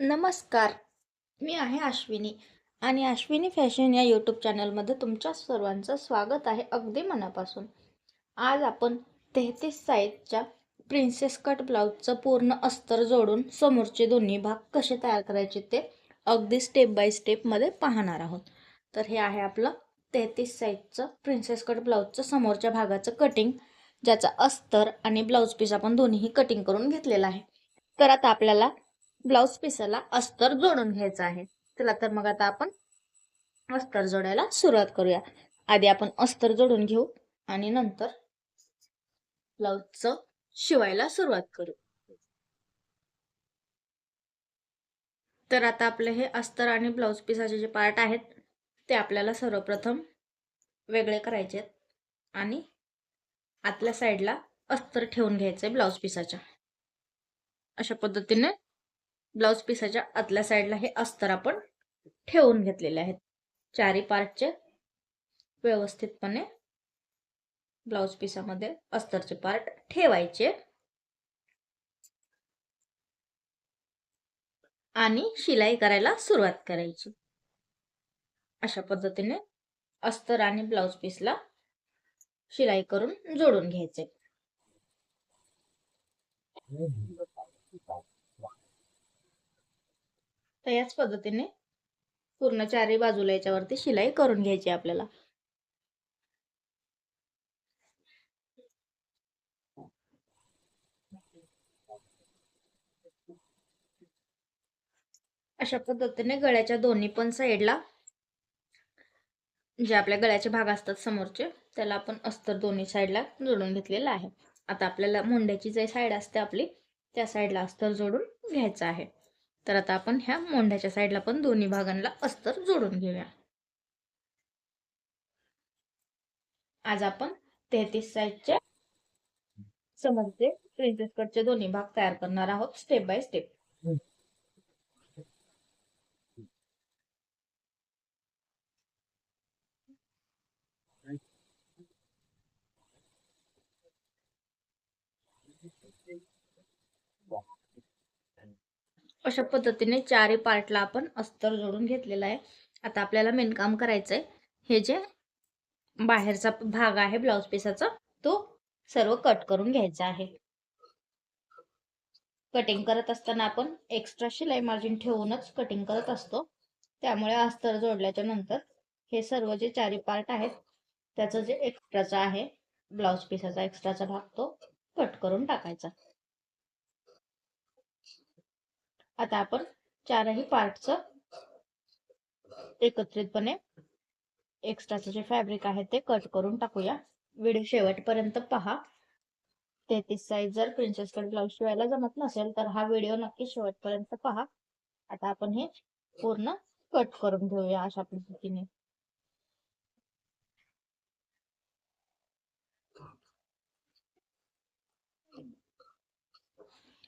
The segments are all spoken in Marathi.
नमस्कार मी आहे अश्विनी आणि अश्विनी फॅशन या यूट्यूब चॅनलमध्ये तुमच्या सर्वांचं स्वागत आहे अगदी मनापासून. आज आपण तेहतीस साईजच्या प्रिन्सेस कट ब्लाऊजचं पूर्ण अस्तर जोडून समोरचे दोन्ही भाग कसे तयार करायचे ते अगदी स्टेप बाय स्टेपमध्ये पाहणार आहोत. तर हे आहे आपलं तेहतीस साईजचं प्रिन्सेस कट ब्लाऊजचं समोरच्या भागाचं कटिंग ज्याचं अस्तर आणि ब्लाऊज पीस आपण दोन्हीही कटिंग करून घेतलेलं आहे. तर आता आपल्याला ब्लाऊज पिसाला अस्तर जोडून घ्यायचं आहे. चला तर मग आता आपण अस्तर जोडायला सुरुवात करूया. आधी आपण अस्तर जोडून घेऊ आणि नंतर ब्लाऊजचं शिवायला सुरुवात करू. तर आता आपले हे अस्तर आणि ब्लाऊज पिसाचे जे पार्ट आहेत ते आपल्याला सर्वप्रथम वेगळे करायचे आहेत आणि आतल्या साईडला अस्तर ठेवून घ्यायचं आहे ब्लाऊज पिसाच्या. अशा पद्धतीने ब्लाऊज पिसाच्या आतल्या साईडला हे अस्तर आपण ठेवून घेतलेले आहेत. चारी पार्टचे व्यवस्थितपणे ब्लाऊज पिसामध्ये अस्तरचे पार्ट ठेवायचे. आणि शिलाई करायला सुरुवात करायची. अशा पद्धतीने अस्तर आणि ब्लाऊज पीसला शिलाई करून जोडून घ्यायचे. तर याच पद्धतीने पूर्ण चारही बाजूला याच्यावरती शिलाई करून घ्यायची आपल्याला. अशा पद्धतीने गळ्याच्या दोन्ही पण साईडला जे आपल्या गळ्याचे भाग असतात समोरचे त्याला आपण अस्तर दोन्ही साईडला जोडून घेतलेलं आहे. आता आपल्याला मुंड्याची जे साईड असते आपली त्या साईडला अस्तर जोडून घ्यायचं आहे. तर आता आपण ह्या मोंढ्याच्या साईडला पण दोन्ही भागांना अस्तर जोडून घेऊया. आज आपण तेहतीस साईजच्या समजते प्रिन्सेस कटचे दोन्ही भाग तयार करणार आहोत स्टेप बाय स्टेप अशा पद्धतीने चारही पार्टला आपण अस्तर जोडून घेतलेला आहे. आता आपल्याला मेनकाम करायचं आहे हे जे बाहेरचा भाग आहे ब्लाऊज पिसाचा तो सर्व कट करून घ्यायचा आहे. कटिंग करत असताना आपण एक्स्ट्रा शिलाई मार्जिन ठेवूनच कटिंग करत असतो. त्यामुळे अस्तर जोडल्याच्या नंतर हे सर्व जे चारी पार्ट आहेत त्याचं जे एक्स्ट्राचा आहे ब्लाऊज पिसाचा एक्स्ट्राचा भाग तो कट करून टाकायचा. आता आपण चारही पार्टचं एकत्रितपणे एक्स्ट्राचं जे फॅब्रिक आहे ते कट करून टाकूया. व्हिडिओ शेवटपर्यंत पहा. तेहतीस साईज जर प्रिन्सेस कट ब्लाऊज शिवायला जमत नसेल तर हा व्हिडिओ नक्की शेवटपर्यंत पहा. आता आपण हे पूर्ण कट करून घेऊया अशा पद्धतीने.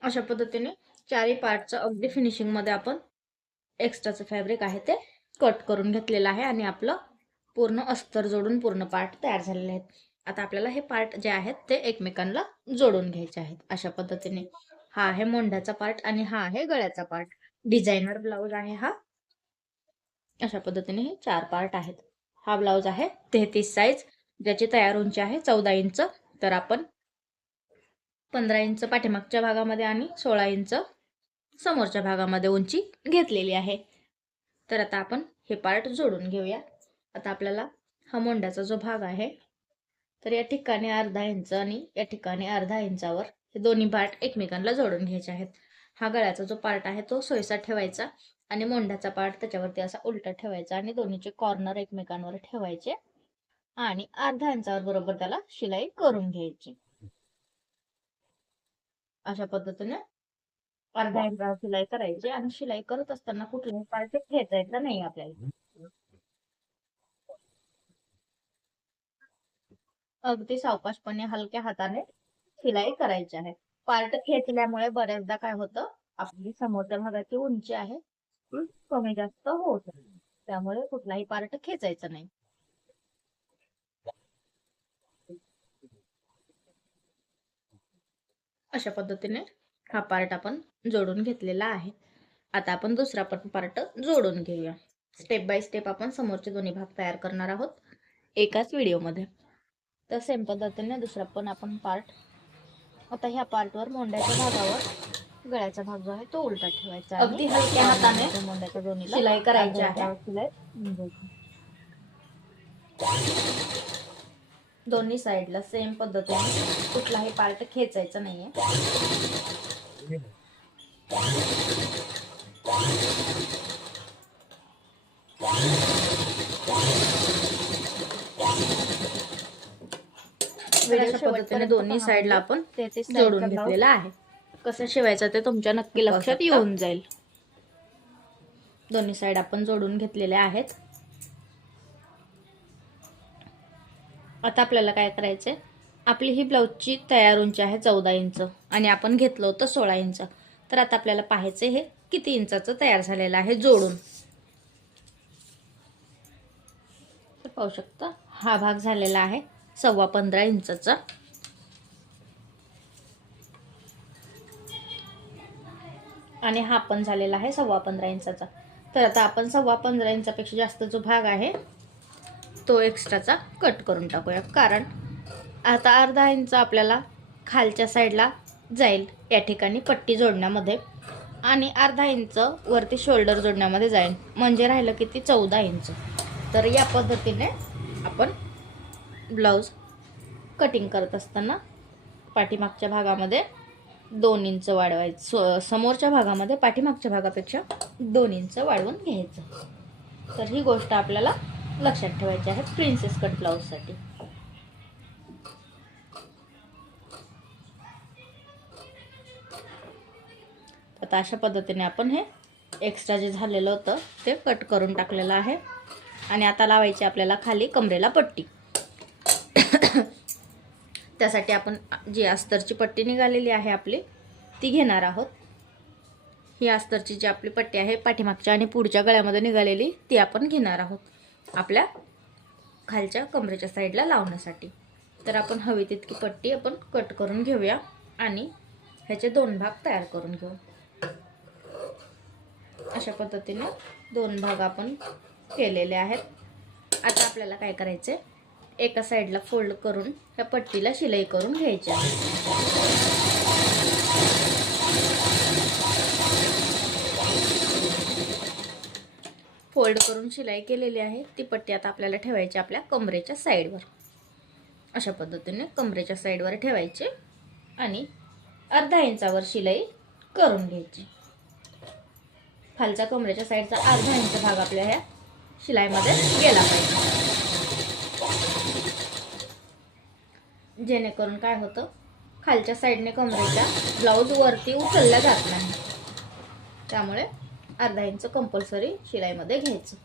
अशा पद्धतीने चारही पार्टचं अगदी फिनिशिंगमध्ये आपण एक्स्ट्राचं फॅब्रिक आहे ते कट करून घेतलेलं आहे आणि आपलं पूर्ण अस्तर जोडून पूर्ण पार्ट तयार झालेले आहेत. आता आपल्याला हे पार्ट जे आहेत ते एकमेकांना जोडून घ्यायचे आहेत. अशा पद्धतीने हा आहे मोंढ्याचा पार्ट आणि हा आहे गळ्याचा पार्ट डिझायनर ब्लाऊज आहे हा. अशा पद्धतीने हे चार पार्ट आहेत. हा ब्लाऊज आहे तेहतीस साईज ज्याची तयार उंची आहे चौदा इंच. तर आपण पंधरा इंच पाठीमागच्या भागामध्ये आणि सोळा इंच समोरच्या भागामध्ये उंची घेतलेली आहे. तर आता आपण हे पार्ट जोडून घेऊया. आता आपल्याला हा मोंड्याचा जो भाग आहे तर या ठिकाणी अर्धा इंच आणि या ठिकाणी अर्धा इंचावर हे दोन्ही पार्ट एकमेकांना जोडून घ्यायचे आहेत. हा गळ्याचा जो पार्ट आहे तो सोयीसा ठेवायचा आणि मोंड्याचा पार्ट त्याच्यावरती असा उलटा ठेवायचा आणि दोन्हीचे कॉर्नर एकमेकांवर ठेवायचे आणि अर्धा इंचावर बरोबर त्याला शिलाई करून घ्यायची. अशा पद्धतीने अर्धा इंचावर शिलाई करायची आणि शिलाई करत असताना कुठलाही पार्ट खेचायचा नाही आपल्याला. अगदी सावकाशपणे हलक्या हाताने शिलाई करायची आहे. पार्ट खेचल्यामुळे बऱ्याचदा काय होतं आपली समोरच्या भागाची उंची आहे कमी जास्त होत त्यामुळे कुठलाही पार्ट खेचायचा नाही. अशा पद्धतीने हा पार्ट आपण जोडून घेतलेला आहे. आता आपण दुसरा पण पार्ट जोडून घेऊया. स्टेप बाय स्टेप आपण समोरचे दोन्ही भाग तयार करणार आहोत एकाच व्हिडिओमध्ये तर सेम पद्धतीने दुसरा पण आपण पार्ट आता ह्या पार्टवर मोंड्याच्या भागावर गळ्याचा भाग जो आहे तो उलटा ठेवायचा. अगदी हलक्या हाताने मोंड्याच्या दोन्हीला शिलाई करायची आहे. शिलाई दोन्ही साईडला सेम पद्धतीने कुठलाही पार्ट खेचायचा नाहीये. अशा पद्धतीने दोन्ही साईडला आपण जोडून घेतलेला आहे. कसं शिवायचं ते तुमच्या नक्की लक्षात येऊन जाईल. दोन्ही साईड आपण जोडून घेतलेले आहेत. आता आपल्याला काय करायचंय? आपली ही ब्लाऊजची तयार उंची आहे चौदा इंच आणि आपण घेतलं होतं सोळा इंच. तर आता आपल्याला पाहायचं हे किती इंचाचं तयार झालेलं आहे जोडून. तर पाहू शकता हा भाग झालेला आहे सव्वा पंधरा इंचाचा. आणि हा पण झालेला आहे सव्वा पंधरा इंचाचा. तर आता आपण सव्वा पंधरा इंचापेक्षा जास्त जो भाग आहे तो एक्स्ट्राचा कट करून टाकूया. कारण आता अर्धा इंच आपल्याला खालच्या साईडला जाईल. या ठिकाणी पट्टी जोडण्यामध्ये आणि अर्धा इंच वरती शोल्डर जोडण्यामध्ये जाईल. म्हणजे राहिलं किती? चौदा इंच. तर या पद्धतीने आपण ब्लाऊज कटिंग करत असताना पाठीमागच्या भागामध्ये दोन इंच वाढवायचं. स- समोरच्या भागामध्ये पाठीमागच्या भागापेक्षा दोन इंच वाढवून घ्यायचं. तर ही गोष्ट आपल्याला लक्षात ठेवायची आहे प्रिन्सेस कट ब्लाऊजसाठी. आता अशा पद्धतीने आपण हे एक्स्ट्रा जे झालेलं होतं ते कट करून टाकलेलं आहे. आणि आता लावायची आपल्याला खाली कमरेला पट्टी. त्यासाठी आपण जी अस्तरची पट्टी निघालेली आहे आपली ती घेणार आहोत. ही अस्तरची जी आपली पट्टी आहे पाठीमागच्या आणि पुढच्या गळ्यामध्ये निघालेली ती आपण घेणार आहोत. आपल्या खालच्या कमरेच्या साईडला लावण्यासाठी. तर आपण हवी तितकी पट्टी आपण कट करून घेऊया आणि ह्याचे दोन भाग तयार करून घेऊ. अशा पद्धतीने दोन भाग आपण केलेले आहेत. आता आपल्याला काय करायचे एका साईडला फोल्ड करून ह्या पट्टीला शिलाई करून घ्यायची आहे. फोल्ड करून शिलाई केलेली आहे. ती पट्टी आता आपल्याला ठेवायची आपल्या कमरेच्या साईडवर अशा पद्धतीने कमरेच्या साईडवर ठेवायची आणि अर्धा इंचावर शिलाई करून घ्यायची. खालच्या कमरेच्या साईडचा अर्धा इंच भाग आपल्या ह्या शिलाईमध्ये गेला पाहिजे. जेणेकरून काय होतं? खालच्या साईडने कमरेचा ब्लाऊज वरती उचलल्या जात नाही. त्यामुळे अर्धा इंच कंपल्सरी शिलाईमध्ये घ्यायचं.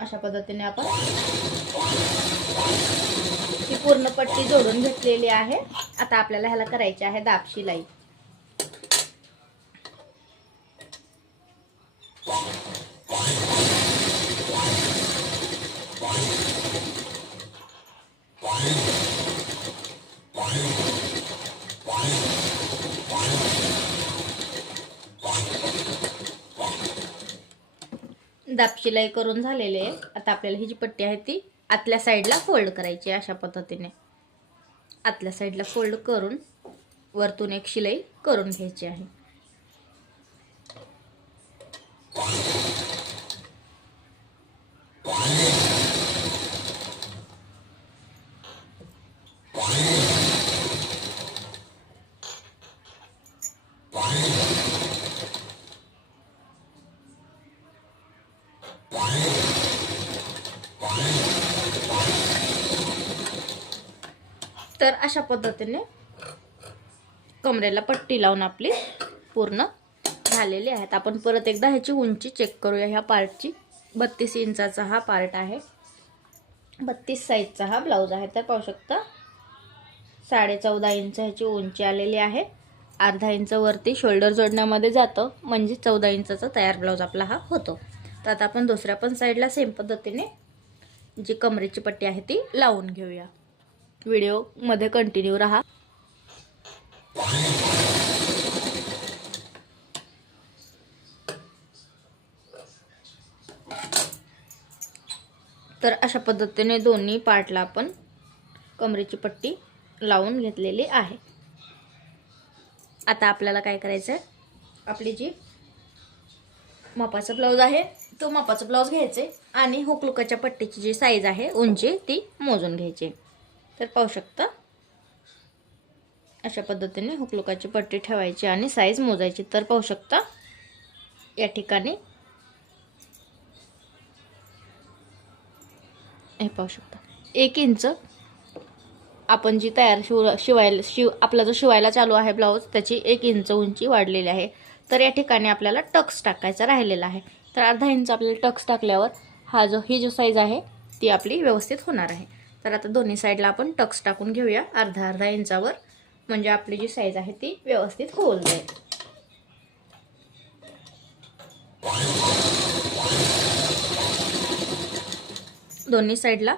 अशा पद्धतीने आपण ही पूर्ण पट्टी जोडून घेतलेली आहे. आता आपल्याला ह्याला करायची आहे दाब शिलाई. दाब शिलाई करून झालेली आहे. आता आपल्याला ही जी पट्टी आहे ती आतल्या साईडला फोल्ड करायची आहे अशा पद्धतीने. आतल्या साईडला फोल्ड करून वरतून एक शिलाई करून घ्यायची आहे. तर अशा पद्धतीने कमरेला पट्टी लावून आपली पूर्ण झालेली आहेत. आपण परत एकदा ह्याची उंची चेक करूया. ह्या पार्टची बत्तीस इंचाचा हा पार्ट आहे. बत्तीस साईजचा हा ब्लाऊज आहे. तर पाहू शकता साडे चौदा इंच ह्याची उंची आलेली आहे. अर्धा इंच वरती शोल्डर जोडण्यामध्ये जातं. म्हणजे चौदा इंचाचा तयार ब्लाऊज आपला हा होतो. तर आता आपण दुसऱ्या पण साईडला सेम पद्धतीने जी कमरेची पट्टी आहे ती लावून घेऊया. व्हिडिओमध्ये कंटिन्यू राहा. तर अशा पद्धतीने दोन्ही पार्टला आपण कमरेची पट्टी लावून घेतलेली आहे. आता आपल्याला काय करायचं आहे आपली जी मापाचा ब्लाऊज आहे तो मापाचा ब्लाऊज घ्यायचे आणि हुकलुकाच्या पट्टीची जी साईज आहे उंची ती मोजून घ्यायची. तर पाहू शकता. अशा पद्धतीने हुकलुकाची पट्टी ठेवायची आणि साईज मोजायची. तर पाहू शकता या ठिकाणी हे पाहू शकता. एक इंच आपण जी तयार शिव शिवायला शिव आपला जो शिवायला चालू आहे ब्लाऊज त्याची एक इंच उंची वाढलेली आहे. तर या ठिकाणी आपल्याला टक्स टाकायचा राहिलेला आहे. तर अर्धा इंच आपल्याला टक्स टाकल्यावर हा जो ही जो साईज आहे ती आपली व्यवस्थित होणार आहे. तर आता दोन्ही साईडला आपण टक्स टाकून घेऊया अर्धा अर्धा इंचावर. म्हणजे आपली जी साईज आहे ती व्यवस्थित होऊन जाईल. दोन्ही साईडला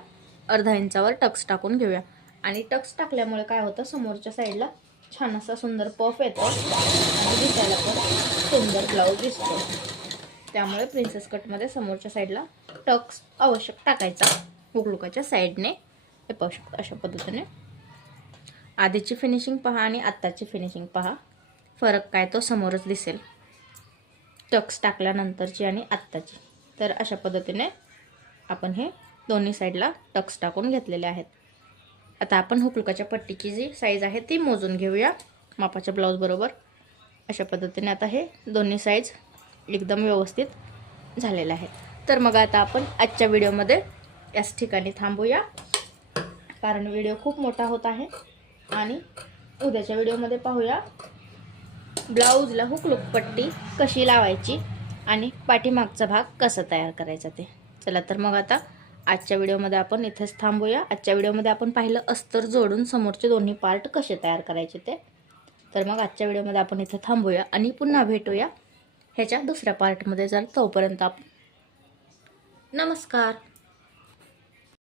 अर्धा इंचावर टक्स टाकून घेऊया. आणि टक्स टाकल्यामुळे काय होतं समोरच्या साईडला छान असा सुंदर पफ येतो. आणि दिसायला पण सुंदर ब्लाऊज दिसतो. त्यामुळे प्रिन्सेस कटमध्ये समोरच्या साईडला टक्स आवश्यक टाकायचा. हुकलुकाच्या साईडने. हे पाहू शकता अशा पद्धतीने. आधीची फिनिशिंग पहा आणि आत्ताची फिनिशिंग पहा. फरक काय तो समोरच दिसेल. टक्स टाकल्यानंतरची आणि आत्ताची. तर अशा पद्धतीने आपण हे दोन्ही साईडला टक्स टाकून घेतलेले आहेत. आता आपण हुकलुकाच्या पट्टीची जी साईज आहे ती मोजून घेऊया. मापाच्या ब्लाऊजबरोबर अशा पद्धतीने आता हे दोन्ही साईज एकदम व्यवस्थित झालेले आहेत. तर मग आता आपण आजच्या व्हिडिओमध्ये याच ठिकाणी थांबूया. कारण व्हिडिओ खूप मोठा होत आहे. आणि उद्याच्या व्हिडिओमध्ये पाहूया ब्लाऊजला हुक लुकपट्टी कशी लावायची आणि पाठीमागचा भाग कसा तयार करायचा ते. चला तर मग आता आजच्या व्हिडिओमध्ये आपण इथेच थांबूया. आजच्या व्हिडिओमध्ये आपण पाहिलं अस्तर जोडून समोरचे दोन्ही पार्ट कसे तयार करायचे ते. तर मग आजच्या व्हिडिओमध्ये आपण इथे थांबूया आणि पुन्हा भेटूया. ह्याच्या दुसऱ्या पार्टमध्ये जर तोपर्यंत आपण नमस्कार.